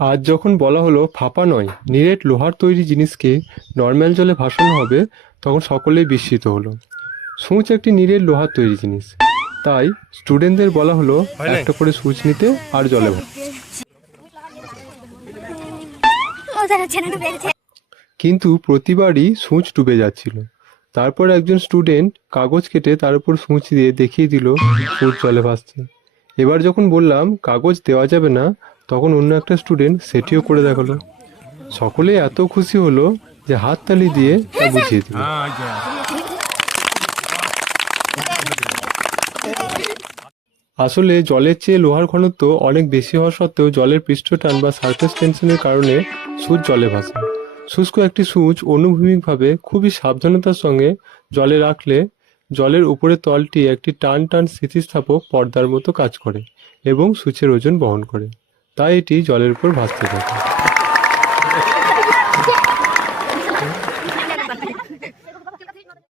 আজ যখন বলা হলো ফাঁপা নয় নিরেট লোহার তৈরি জিনিসকে নর্ম্যাল জলে ভাসানো হবে, তখন সকলেই বিস্মিত হলো। সূঁচ একটি নিরেট লোহার তৈরি জিনিস, তাই স্টুডেন্টদের বলা হলো একটা করে সূঁচ নিতে আর জলে কিন্তু প্রতিবারই সূঁচ ডুবে যাচ্ছিল। তারপর একজন স্টুডেন্ট কাগজ কেটে তার উপর সূঁচ দিয়ে দেখিয়ে দিল সূঁচ জলে ভাসছে। এবার যখন বললাম কাগজ দেওয়া যাবে না, তখন অন্য একটা স্টুডেন্ট সেটিও করে দেখালো। সকলেই এত খুশি হলো যে হাততালি দিয়ে তা বুঝিয়ে দিল। আসলে জলের চেয়ে লোহার ঘনত্ব অনেক বেশি হওয়া সত্ত্বেও জলের পৃষ্ঠটান বা সারফেস টেনশনের কারণে সূঁচ জলে ভাসে। শুষ্ক একটি সূঁচ অনুভূমিকভাবে খুবই সাবধানতার সঙ্গে জলে রাখলে জলের উপরের তলটি একটি টান টান স্থিতিস্থাপক পর্দার মতো কাজ করে এবং সূঁচের ওজন বহন করে, তাই এটি জলের উপর ভাসতে থাকে।